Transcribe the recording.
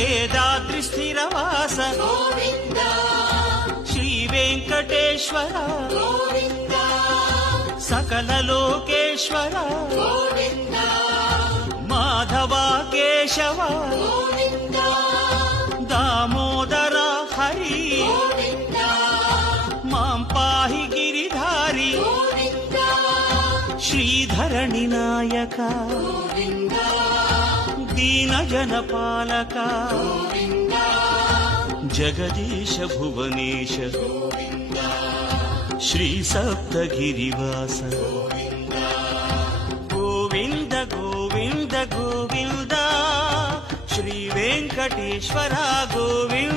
వేదాద్రి స్థిరవాస శ్రీ వెంకటేశ్వర సకల లోకేశ్వర మాధవ కేశవ దామోదర హరి మాం పాహి గిరిధారి శ్రీధరణి నాయక దీన జనపాలక జగదీశ భువనేశ శ్రీ సప్తగిరివాస గోవింద గోవింద గోవింద శ్రీ వెంకటేశ్వర గోవింద